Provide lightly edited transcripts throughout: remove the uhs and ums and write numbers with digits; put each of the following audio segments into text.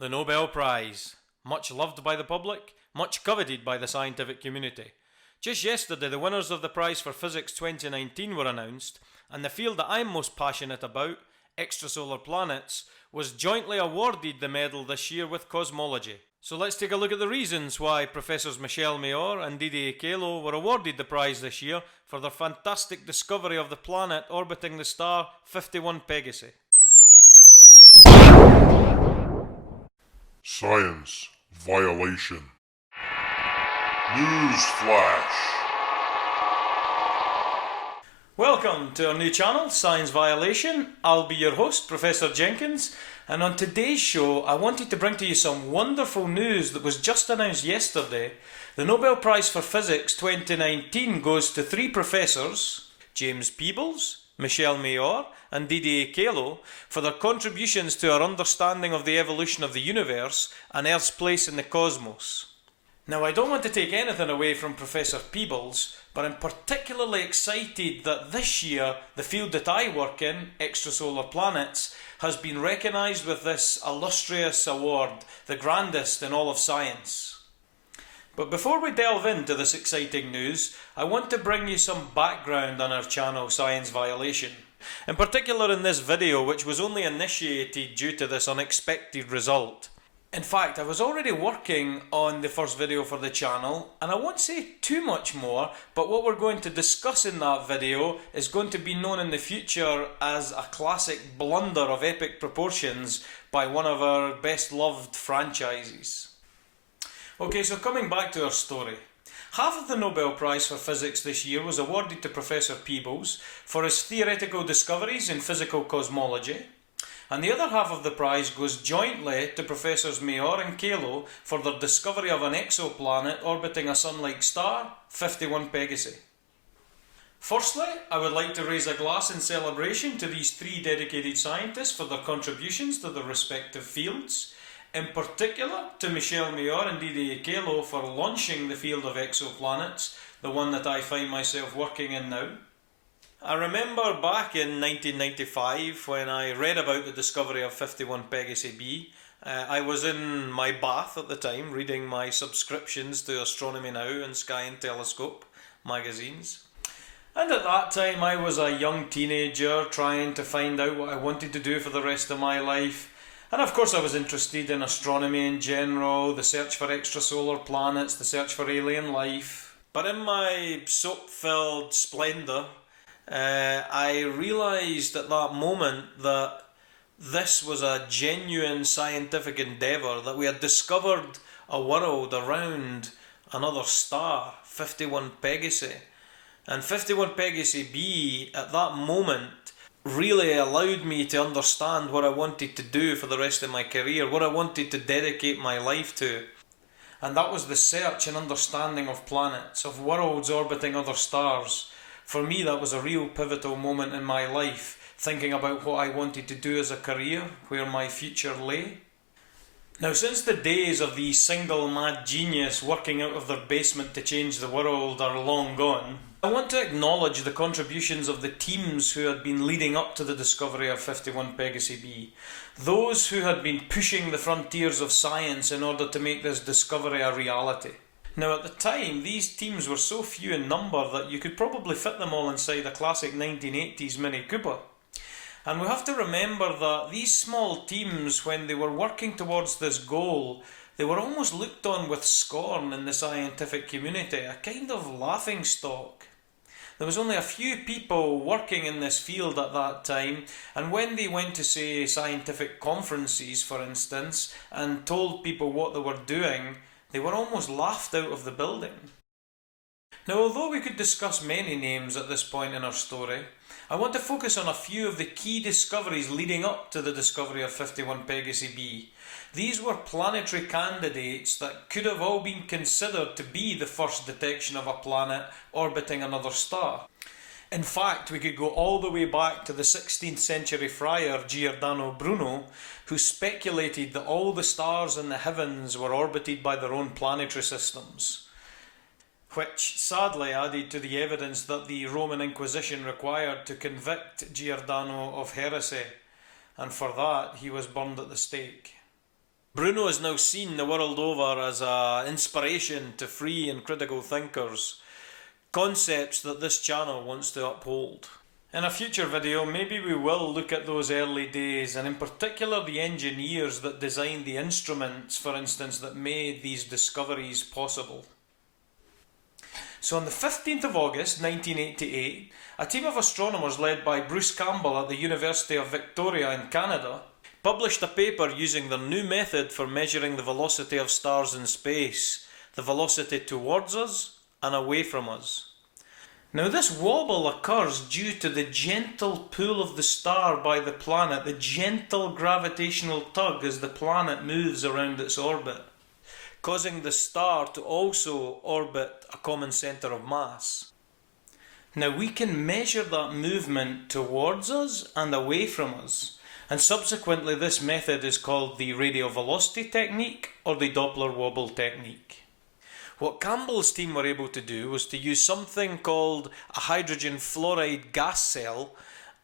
The Nobel Prize. Much loved by the public, much coveted by the scientific community. Just yesterday, the winners of the Prize for Physics 2019 were announced, and the field that I'm most passionate about, extrasolar planets, was jointly awarded the medal this year with cosmology. So let's take a look at the reasons why Professors Michel Mayor and Didier Queloz were awarded the prize this year for their fantastic discovery of the planet orbiting the star 51 Pegasi. Science violation. News flash. Welcome to our new channel, Science Violation. I'll be your host, Professor Jenkins, and on today's show I wanted to bring to you some wonderful news that was just announced yesterday. The Nobel Prize for Physics 2019 goes to three professors, James Peebles, Michel Mayor and Didier Queloz, for their contributions to our understanding of the evolution of the universe and Earth's place in the cosmos. Now, I don't want to take anything away from Professor Peebles, but I'm particularly excited that this year the field that I work in, extrasolar planets, has been recognised with this illustrious award, the grandest in all of science. But before we delve into this exciting news, I want to bring you some background on our channel Science Violation. In particular in this video, which was only initiated due to this unexpected result. In fact, I was already working on the first video for the channel, and I won't say too much more, but what we're going to discuss in that video is going to be known in the future as a classic blunder of epic proportions by one of our best loved franchises. Okay, so coming back to our story. Half of the Nobel Prize for Physics this year was awarded to Professor Peebles for his theoretical discoveries in physical cosmology, and the other half of the prize goes jointly to Professors Mayor and Queloz for their discovery of an exoplanet orbiting a sun-like star, 51 Pegasi. Firstly, I would like to raise a glass in celebration to these three dedicated scientists for their contributions to their respective fields. In particular, to Michel Mayor and Didier Queloz for launching the field of exoplanets, the one that I find myself working in now. I remember back in 1995 when I read about the discovery of 51 Pegasi b. I was in my bath at the time reading my subscriptions to Astronomy Now and Sky and Telescope magazines. And at that time I was a young teenager trying to find out what I wanted to do for the rest of my life. And of course I was interested in astronomy in general, the search for extrasolar planets, the search for alien life. But in my soap-filled splendour, I realised at that moment that this was a genuine scientific endeavour, that we had discovered a world around another star, 51 Pegasi. And 51 Pegasi b at that moment really allowed me to understand what I wanted to do for the rest of my career, what I wanted to dedicate my life to. And that was the search and understanding of planets, of worlds orbiting other stars. For me, that was a real pivotal moment in my life, thinking about what I wanted to do as a career, where my future lay. Now, since the days of the single mad genius working out of their basement to change the world are long gone, I want to acknowledge the contributions of the teams who had been leading up to the discovery of 51 Pegasi b. Those who had been pushing the frontiers of science in order to make this discovery a reality. Now, at the time, these teams were so few in number that you could probably fit them all inside a classic 1980s Mini Cooper. And we have to remember that these small teams, when they were working towards this goal, they were almost looked on with scorn in the scientific community, a kind of laughing stock. There was only a few people working in this field at that time, and when they went to, say, scientific conferences, for instance, and told people what they were doing, they were almost laughed out of the building. Now, although we could discuss many names at this point in our story, I want to focus on a few of the key discoveries leading up to the discovery of 51 Pegasi b. These were planetary candidates that could have all been considered to be the first detection of a planet orbiting another star. In fact, we could go all the way back to the 16th century friar Giordano Bruno, who speculated that all the stars in the heavens were orbited by their own planetary systems, which sadly added to the evidence that the Roman Inquisition required to convict Giordano of heresy, and for that he was burned at the stake. Bruno is now seen the world over as an inspiration to free and critical thinkers, concepts that this channel wants to uphold. In a future video, maybe we will look at those early days, and in particular the engineers that designed the instruments, for instance, that made these discoveries possible. So on the 15th of August 1988, a team of astronomers led by Bruce Campbell at the University of Victoria in Canada published a paper using their new method for measuring the velocity of stars in space, the velocity towards us and away from us. Now this wobble occurs due to the gentle pull of the star by the planet, the gentle gravitational tug as the planet moves around its orbit, causing the star to also orbit a common centre of mass. Now we can measure that movement towards us and away from us, and subsequently this method is called the radial velocity technique or the Doppler wobble technique. What Campbell's team were able to do was to use something called a hydrogen fluoride gas cell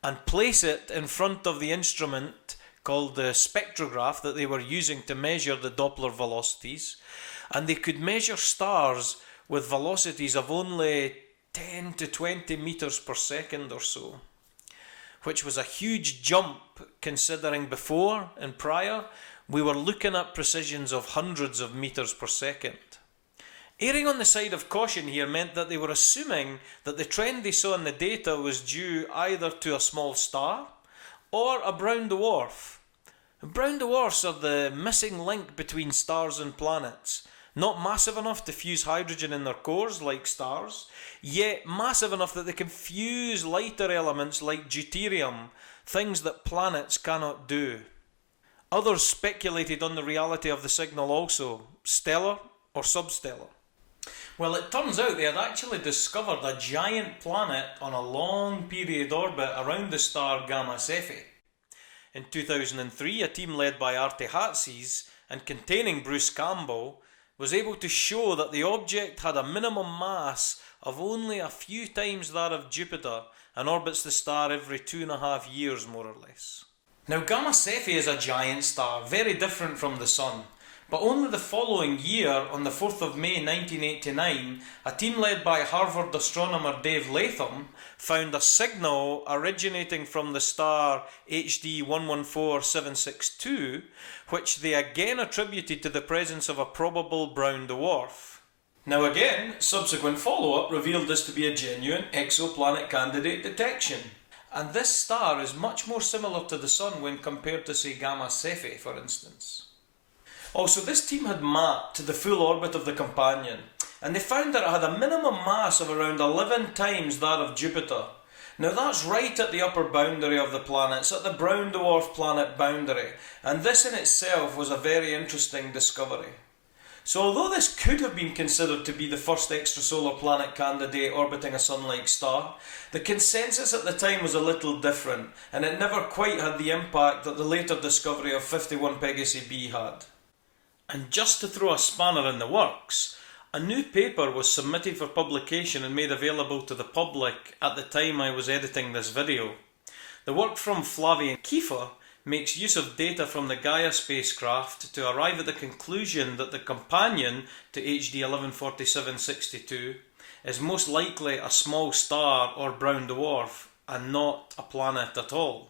and place it in front of the instrument called the spectrograph that they were using to measure the Doppler velocities, and they could measure stars with velocities of only 10 to 20 meters per second or so, which was a huge jump considering before and prior we were looking at precisions of hundreds of meters per second. Erring on the side of caution here meant that they were assuming that the trend they saw in the data was due either to a small star or a brown dwarf. Brown dwarfs are the missing link between stars and planets, not massive enough to fuse hydrogen in their cores like stars, yet massive enough that they can fuse lighter elements like deuterium, things that planets cannot do. Others speculated on the reality of the signal also, stellar or substellar. Well, it turns out they had actually discovered a giant planet on a long period orbit around the star Gamma Cephei. In 2003, a team led by Arti Hatzi's and containing Bruce Campbell was able to show that the object had a minimum mass of only a few times that of Jupiter and orbits the star every 2.5 years more or less. Now Gamma Cephei is a giant star, very different from the Sun. But only the following year, on the 4th of May 1989, a team led by Harvard astronomer Dave Latham found a signal originating from the star HD 114762, which they again attributed to the presence of a probable brown dwarf. Now again, subsequent follow-up revealed this to be a genuine exoplanet candidate detection. And this star is much more similar to the Sun when compared to, say, Gamma Cephei, for instance. Also, this team had mapped the full orbit of the companion, and they found that it had a minimum mass of around 11 times that of Jupiter. Now that's right at the upper boundary of the planets, at the brown dwarf planet boundary, and this in itself was a very interesting discovery. So although this could have been considered to be the first extrasolar planet candidate orbiting a Sun-like star, the consensus at the time was a little different, and it never quite had the impact that the later discovery of 51 Pegasi b had. And just to throw a spanner in the works, a new paper was submitted for publication and made available to the public at the time I was editing this video. The work from Flavie and Kiefer makes use of data from the Gaia spacecraft to arrive at the conclusion that the companion to HD 114762 is most likely a small star or brown dwarf and not a planet at all.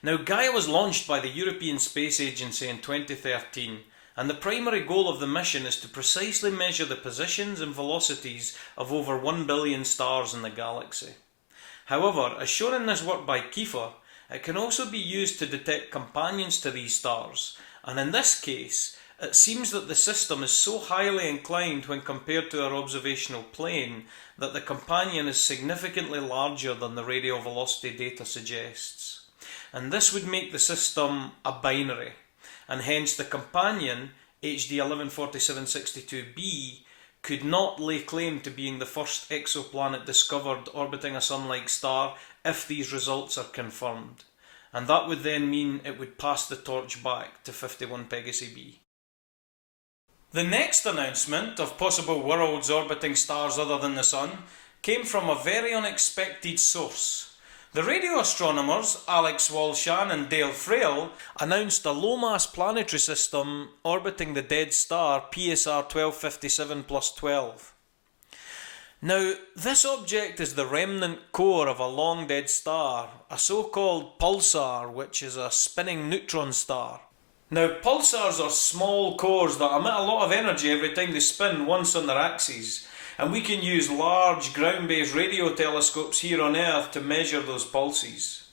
Now Gaia was launched by the European Space Agency in 2013, and the primary goal of the mission is to precisely measure the positions and velocities of over 1 billion stars in the galaxy. However, as shown in this work by Kiefer, it can also be used to detect companions to these stars, and in this case, it seems that the system is so highly inclined when compared to our observational plane that the companion is significantly larger than the radial velocity data suggests. And this would make the system a binary, and hence the companion, HD 114762b, could not lay claim to being the first exoplanet discovered orbiting a Sun-like star if these results are confirmed. And that would then mean it would pass the torch back to 51 Pegasi b. The next announcement of possible worlds orbiting stars other than the Sun came from a very unexpected source. The radio astronomers Alex Walshan and Dale Frail announced a low-mass planetary system orbiting the dead star PSR 1257 plus 12. Now, this object is the remnant core of a long dead star, a so-called pulsar, which is a spinning neutron star. Now, pulsars are small cores that emit a lot of energy every time they spin once on their axes, and we can use large ground-based radio telescopes here on Earth to measure those pulses.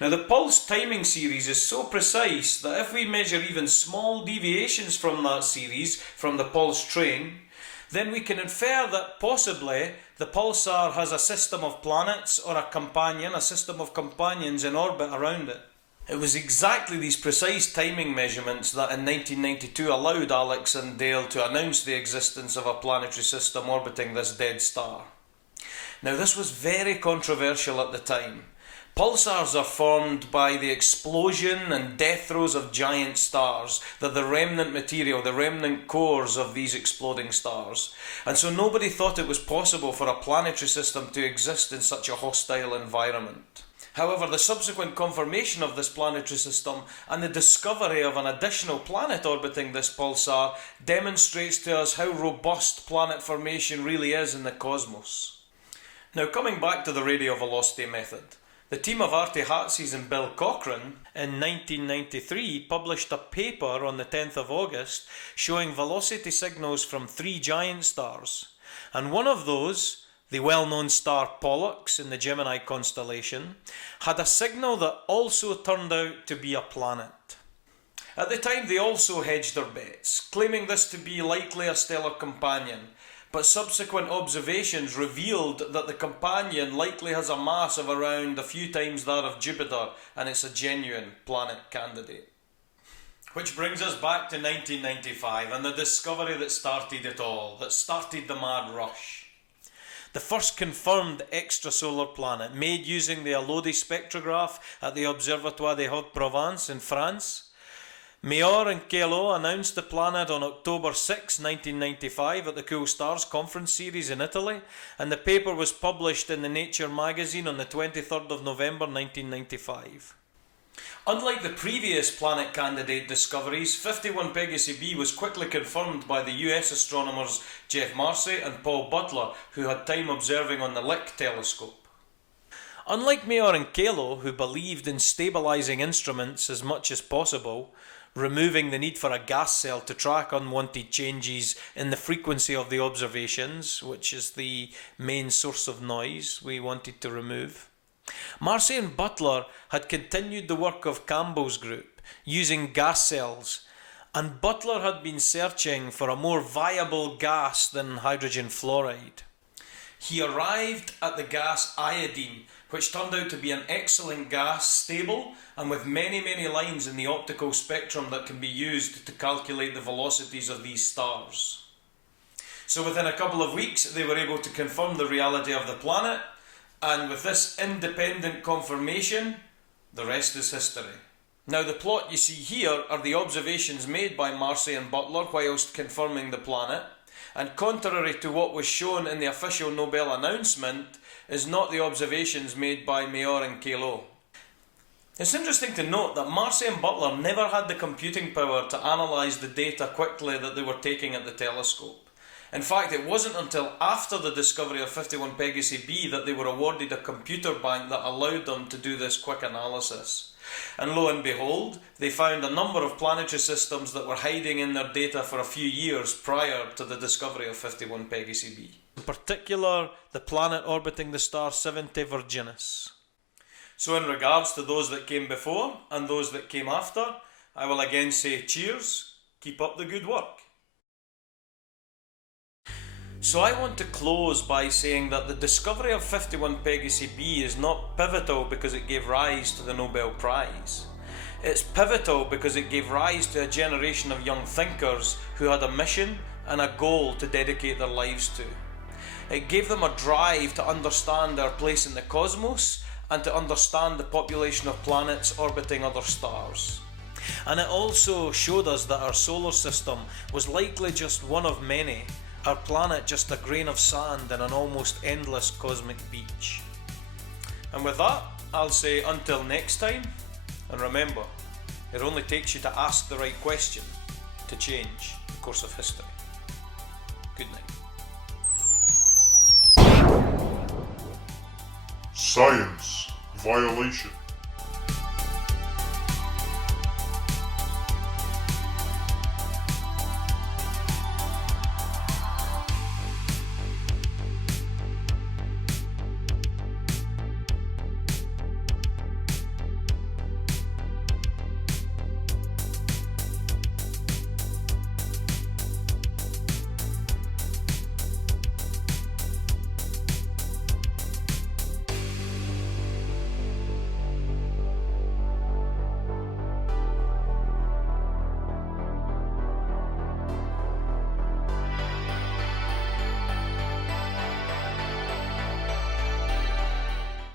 Now, the pulse timing series is so precise that if we measure even small deviations from that series, from the pulse train, then we can infer that possibly the pulsar has a system of planets or a system of companions in orbit around it. It was exactly these precise timing measurements that in 1992 allowed Alex and Dale to announce the existence of a planetary system orbiting this dead star. Now, this was very controversial at the time. Pulsars are formed by the explosion and death throes of giant stars. They're the remnant material, the remnant cores of these exploding stars. And so nobody thought it was possible for a planetary system to exist in such a hostile environment. However, the subsequent confirmation of this planetary system and the discovery of an additional planet orbiting this pulsar demonstrates to us how robust planet formation really is in the cosmos. Now, coming back to the radio velocity method. The team of Artie Hatzies and Bill Cochran in 1993 published a paper on the 10th of August showing velocity signals from 3 giant stars, and one of those, the well-known star Pollux in the Gemini constellation, had a signal that also turned out to be a planet. At the time they also hedged their bets, claiming this to be likely a stellar companion, but subsequent observations revealed that the companion likely has a mass of around a few times that of Jupiter, and it's a genuine planet candidate. Which brings us back to 1995 and the discovery that started it all, that started the mad rush. The first confirmed extrasolar planet, made using the Elodie spectrograph at the Observatoire des Hauts-de-Provence in France. Mayor and Queloz announced the planet on October 6, 1995 at the Cool Stars Conference Series in Italy, and the paper was published in the Nature magazine on the 23rd of November 1995. Unlike the previous planet candidate discoveries, 51 Pegasi b was quickly confirmed by the US astronomers Jeff Marcy and Paul Butler, who had time observing on the Lick telescope. Unlike Mayor and Queloz, who believed in stabilising instruments as much as possible, removing the need for a gas cell to track unwanted changes in the frequency of the observations, which is the main source of noise we wanted to remove, Marcy and Butler had continued the work of Campbell's group, using gas cells, and Butler had been searching for a more viable gas than hydrogen fluoride. He arrived at the gas iodine, which turned out to be an excellent gas, stable, and with many lines in the optical spectrum that can be used to calculate the velocities of these stars. So within a couple of weeks they were able to confirm the reality of the planet, and with this independent confirmation, the rest is history. Now the plot you see here are the observations made by Marcy and Butler whilst confirming the planet, and contrary to what was shown in the official Nobel announcement, is not the observations made by Mayor and Queloz. It's interesting to note that Marcy and Butler never had the computing power to analyse the data quickly that they were taking at the telescope. In fact, it wasn't until after the discovery of 51 Pegasi b that they were awarded a computer bank that allowed them to do this quick analysis. And lo and behold, they found a number of planetary systems that were hiding in their data for a few years prior to the discovery of 51 Pegasi b. In particular, the planet orbiting the star 70 Virginis. So in regards to those that came before and those that came after, I will again say cheers, keep up the good work. So I want to close by saying that the discovery of 51 Pegasi b is not pivotal because it gave rise to the Nobel Prize. It's pivotal because it gave rise to a generation of young thinkers who had a mission and a goal to dedicate their lives to. It gave them a drive to understand their place in the cosmos and to understand the population of planets orbiting other stars. And it also showed us that our solar system was likely just one of many, our planet just a grain of sand in an almost endless cosmic beach. And with that, I'll say until next time, and remember, it only takes you to ask the right question to change the course of history. Good night. Science violation.